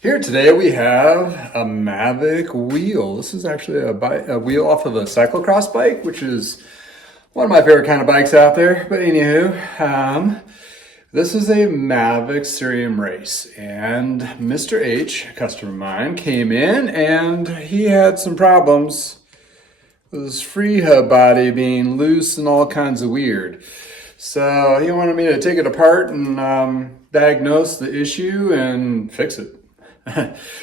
Here today we have a Mavic wheel. This is actually a wheel off of a cyclocross bike, which is one of my favorite kind of bikes out there. But anywho, this is a Mavic Aksrium race, and Mr. H, a customer of mine, came in and he had some problems with his Freehub body being loose and all kinds of weird. So he wanted me to take it apart and diagnose the issue and fix it.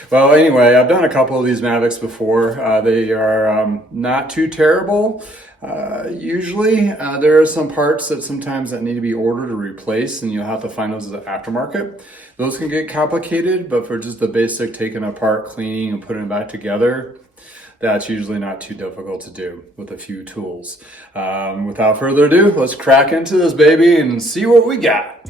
Well, anyway, I've done a couple of these Mavics before. They are not too terrible. Usually, there are some parts that sometimes that need to be ordered or replaced, and you'll have to find those at the aftermarket. Those can get complicated, but for just the basic taking apart, cleaning, and putting it back together, that's usually not too difficult to do with a few tools. Without further ado, let's crack into this baby and see what we got.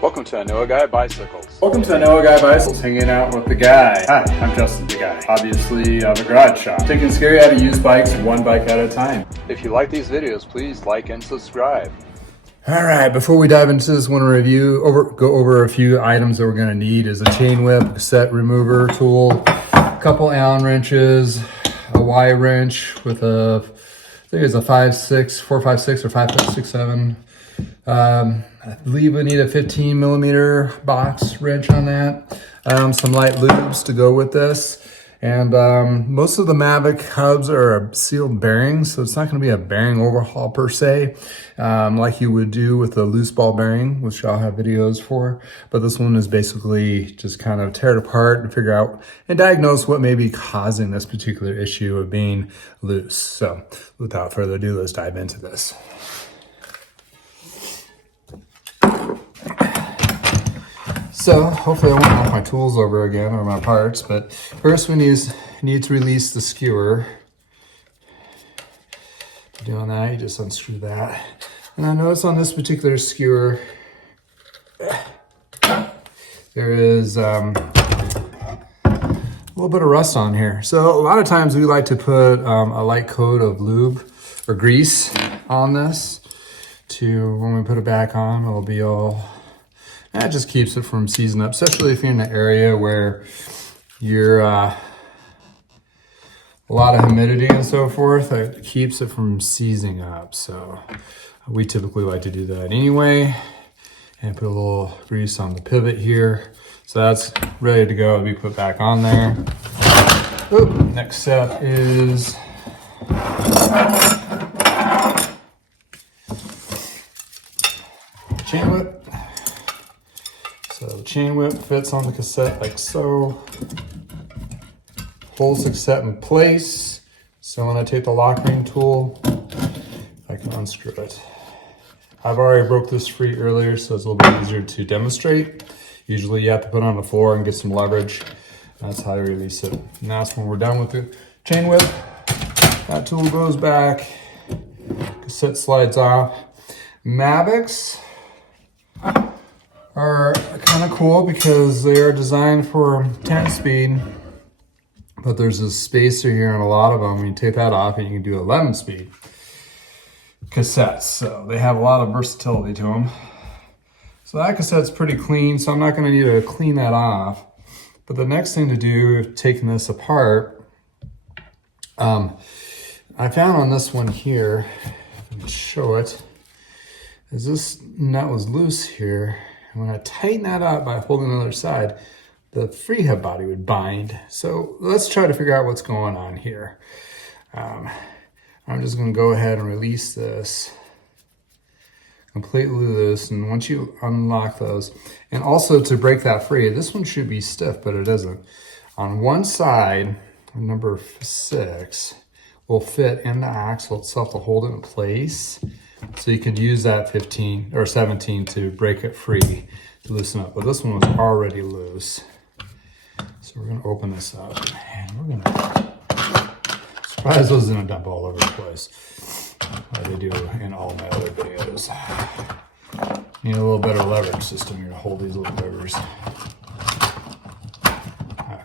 Welcome to I Know a Guy Bicycles. Welcome to I Know a Guy Bicycles, hanging out with the guy. Hi, I'm Justin, the guy. Obviously, of a garage shop. Taking scary how to use bikes one bike at a time. If you like these videos, please like and subscribe. All right, before we dive into this, I want to go over a few items that we're going to need. Is a chain whip, cassette remover tool, a couple Allen wrenches, a Y wrench with a, I think it's a 456 or 5.67. I believe we need a 15 millimeter box wrench on that. Some light lubes to go with this. And most of the Mavic hubs are sealed bearings, so it's not going to be a bearing overhaul per se, like you would do with a loose ball bearing, which I'll have videos for. But this one is basically just kind of tear it apart and figure out and diagnose what may be causing this particular issue of being loose. So without further ado, let's dive into this. So hopefully I won't knock my tools over again or my parts, but first we need to release the skewer. Doing that, you just unscrew that. And I notice on this particular skewer, there is a little bit of rust on here. So a lot of times we like to put a light coat of lube or grease on this to, when we put it back on, it'll be all, that just keeps it from seizing up, especially if you're in an area where you're a lot of humidity and so forth. It keeps it from seizing up. So we typically like to do that anyway. And put a little grease on the pivot here. So that's ready to go to be put back on there. Oop. Next step is chain whip. So the chain whip fits on the cassette like so. Holds the cassette in place. So when I take the lock ring tool, I can unscrew it. I've already broke this free earlier, so it's a little bit easier to demonstrate. Usually you have to put it on the floor and get some leverage. That's how you release it. And that's when we're done with the chain whip. That tool goes back. Cassette slides off. Mavics are kind of cool because they are designed for 10 speed, but there's a spacer here on a lot of them. You take that off and you can do 11 speed cassettes. So they have a lot of versatility to them. So that cassette's pretty clean, so I'm not going to need to clean that off. But the next thing to do, taking this apart, I found on this one here, if I can show it, is this nut was loose here. And when I tighten that up by holding the other side, the Freehub body would bind. So let's try to figure out what's going on here. I'm just going to go ahead and release this completely loose. And once you unlock those, and also to break that free, this one should be stiff, but it isn't. On one side, number 6 will fit in the axle itself to hold it in place. So you could use that 15 or 17 to break it free to loosen up. But this one was already loose. So we're going to open this up and we're going to, surprise those didn't dump all over the place like they do in all my other videos. Need a little better leverage system here to hold these little levers.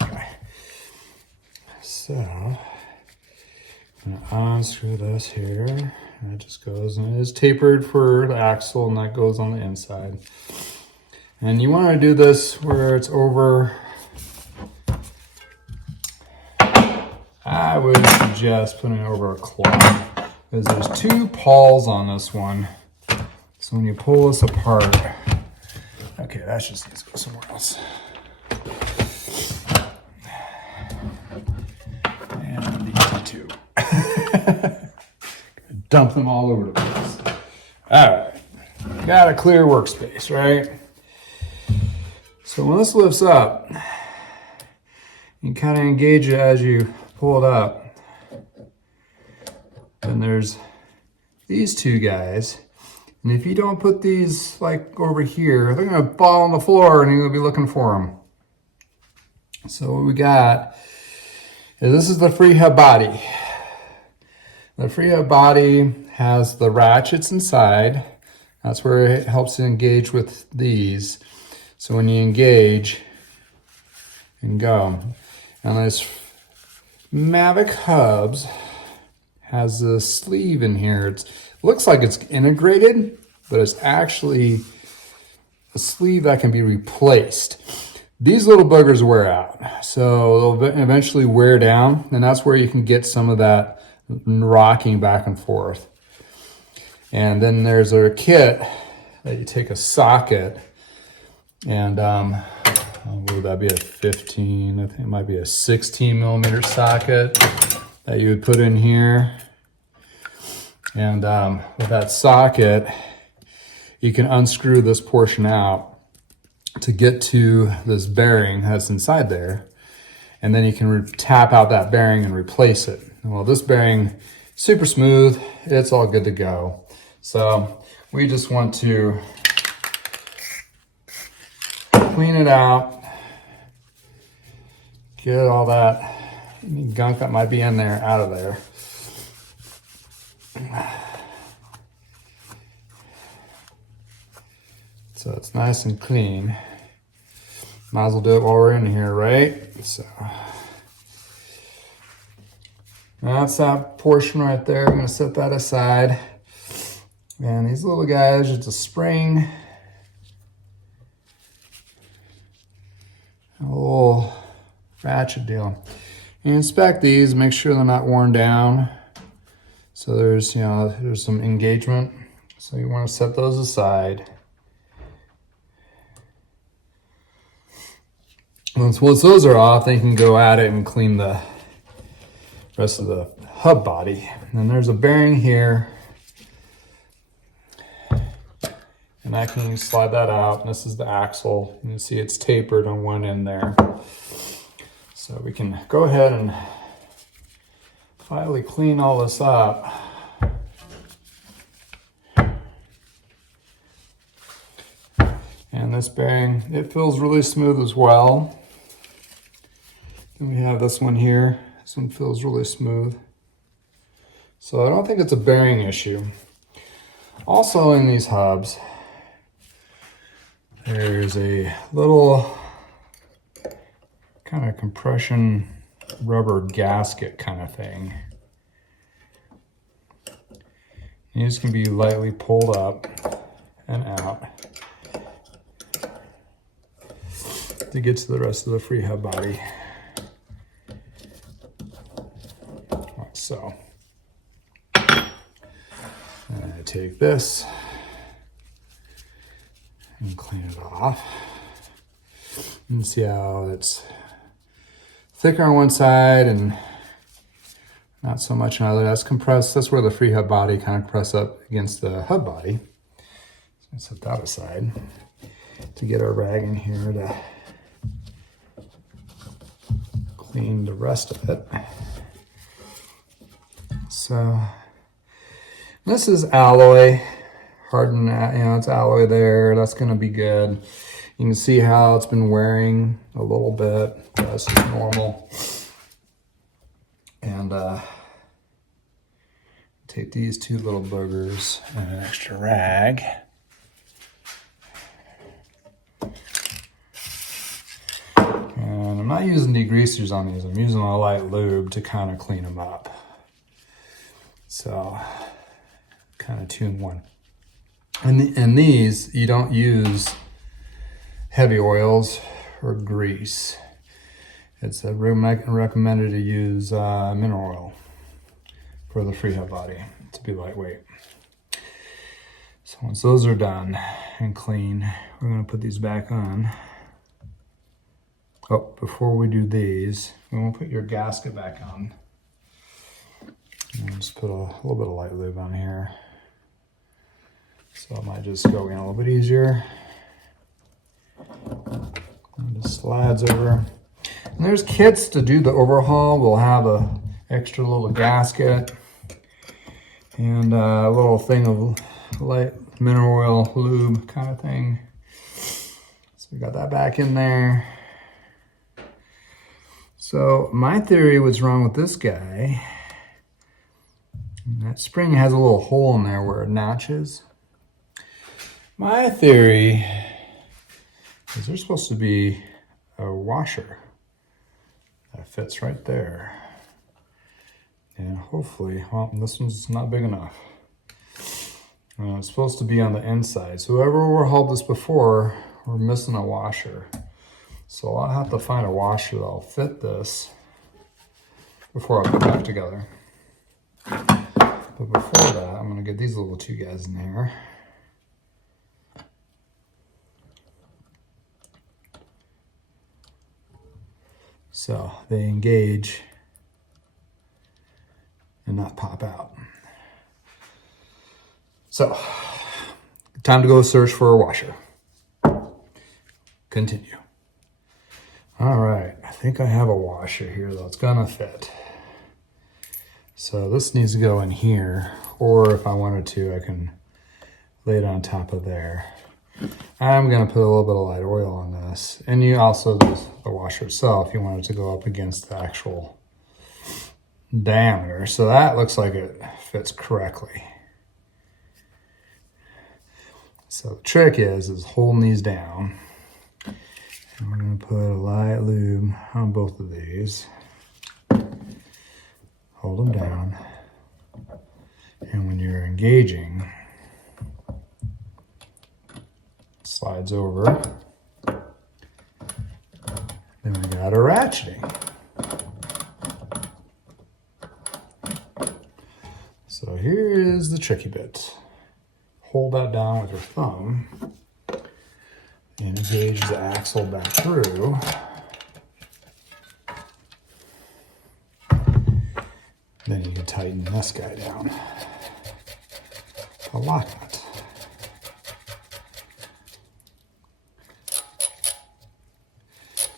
Okay. So I'm going to unscrew this here. And it just goes, and it is tapered for the axle, and that goes on the inside. And you want to do this where it's over. I would suggest putting it over a cloth, because there's two pawls on this one. So when you pull this apart, okay, that just needs to go somewhere else. And these two. Dump them all over the place. All right, got a clear workspace, right? So when this lifts up, you can kind of engage it as you pull it up. And there's these two guys. And if you don't put these like over here, they're gonna fall on the floor and you're gonna be looking for them. So what we got is this is the Freehub body. The Freehub body has the ratchets inside. That's where it helps to engage with these. So when you engage, you can go. And this Mavic hubs has a sleeve in here. It looks like it's integrated, but it's actually a sleeve that can be replaced. These little buggers wear out, so they'll eventually wear down, and that's where you can get some of that rocking back and forth. And then there's a kit that you take a socket, and would that be a 15? I think it might be a 16 millimeter socket that you would put in here. And with that socket, you can unscrew this portion out to get to this bearing that's inside there. And then you can tap out that bearing and replace it. Well, this bearing, super smooth, it's all good to go. So we just want to clean it out, get all that any gunk that might be in there out of there. So it's nice and clean. Might as well do it while we're in here, right? So that's that portion right there. I'm gonna set that aside. And these little guys, it's a spring. A little ratchet deal. You inspect these, make sure they're not worn down. So there's, there's some engagement. So you want to set those aside. Once those are off, then you can go at it and clean the rest of the hub body. And then there's a bearing here. And I can slide that out. And this is the axle. You can see it's tapered on one end there. So we can go ahead and finally clean all this up. And this bearing, it feels really smooth as well. Then we have this one here. This one feels really smooth. So I don't think it's a bearing issue. Also in these hubs, there's a little kind of compression rubber gasket kind of thing. And these can be lightly pulled up and out to get to the rest of the Freehub body. Like so. And I take this and clean it off. And see how it's thicker on one side and not so much on the other. That's compressed. That's where the Freehub body kind of compressed up against the hub body. So set that aside to get our rag in here to clean the rest of it. So this is alloy, hardened, it's alloy there. That's going to be good. You can see how it's been wearing a little bit. That's normal. And take these two little boogers and an extra rag. And I'm not using degreasers on these. I'm using a light lube to kind of clean them up. So kind of 2 in 1. And these, you don't use heavy oils or grease. It's recommended to use mineral oil for the Freehub body to be lightweight. So once those are done and clean, we're going to put these back on. Oh, before we do these, we will put your gasket back on. And just put a little bit of light lube on here. So it might just go in a little bit easier. And it just slides over. And there's kits to do the overhaul. We'll have a extra little gasket and a little thing of light mineral oil lube kind of thing. So we got that back in there. So my theory was wrong with this guy. That spring has a little hole in there where it notches. My theory is there's supposed to be a washer that fits right there. And hopefully, well, this one's not big enough. It's supposed to be on the inside. So whoever overhauled this before, we're missing a washer. So I'll have to find a washer that'll fit this before I put it back together. But before that, I'm gonna get these little two guys in here. So they engage and not pop out. So, time to go search for a washer. Continue. All right, I think I have a washer here that's gonna fit. So this needs to go in here, or if I wanted to, I can lay it on top of there. I'm gonna put a little bit of light oil on this. And you also, the washer itself, you want it to go up against the actual diameter. So that looks like it fits correctly. So the trick is holding these down. And we're gonna put a light lube on both of these. Hold them down. And when you're engaging, slides over. Then we got a ratcheting. So here is the tricky bit. Hold that down with your thumb and engage the axle back through. Then you can tighten this guy down to lock it.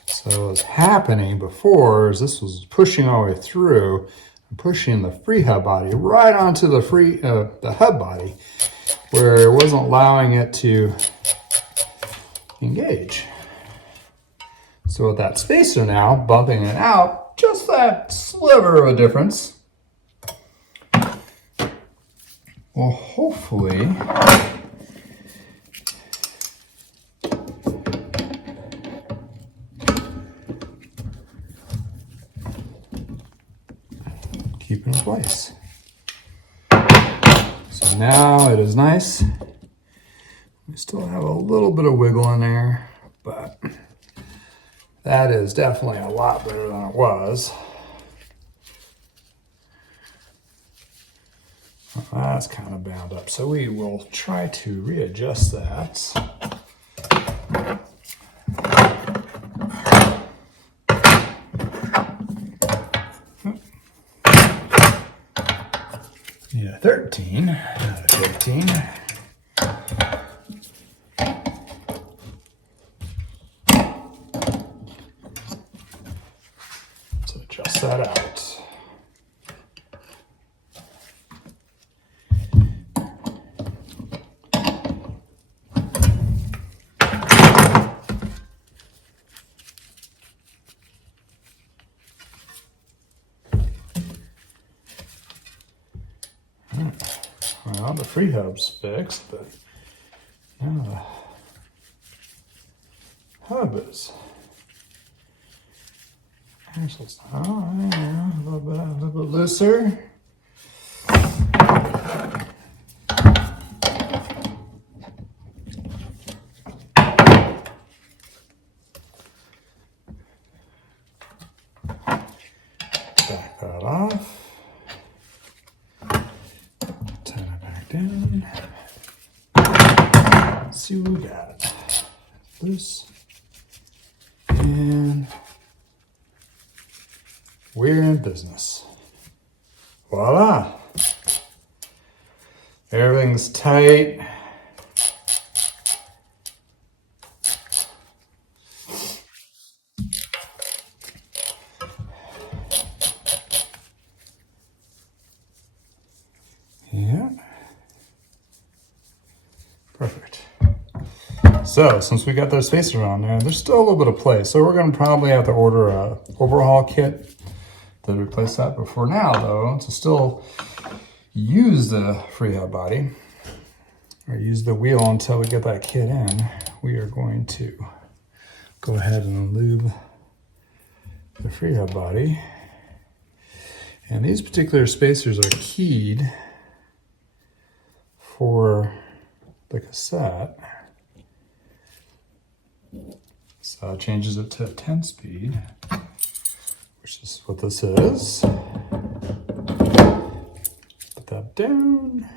So what was happening before is this was pushing all the way through and pushing the Freehub body right onto the hub body, where it wasn't allowing it to engage. So with that spacer now bumping it out, just that sliver of a difference will hopefully keep it in place. So now it is nice. We still have a little bit of wiggle in there, but that is definitely a lot better than it was. Well, that's kind of bound up, so we will try to readjust that. Need a 13, not a 15. So adjust that out. Well, the Freehub's fixed, but now the hub is actually a little bit looser. see what we got. Loose. And we're in business. Voila. Everything's tight. Yeah. Perfect. So since we got those spacers on there, there's still a little bit of play. So we're going to probably have to order a overhaul kit to replace that. But for now, though, to still use the Freehub body or use the wheel until we get that kit in, we are going to go ahead and lube the Freehub body. And these particular spacers are keyed for the cassette. So it changes it to 10 speed, which is what this is. Put that down.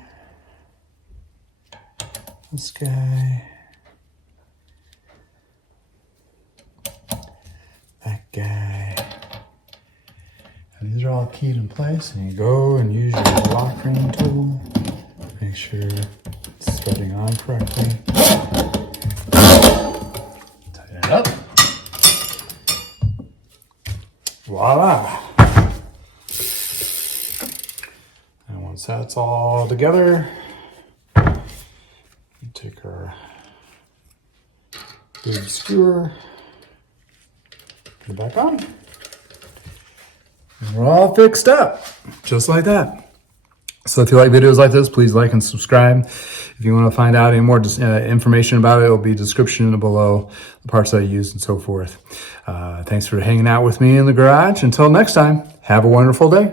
This guy. That guy. And these are all keyed in place, and you go and use your lock ring tool. Make sure it's threading on correctly. Tighten it up. Voila. And once that's all together, we take our big skewer, put it back on. And we're all fixed up, just like that. So if you like videos like this, please like and subscribe. If you want to find out any more information about it, it'll be description below, the parts that I use and so forth. Thanks for hanging out with me in the garage. Until next time, have a wonderful day.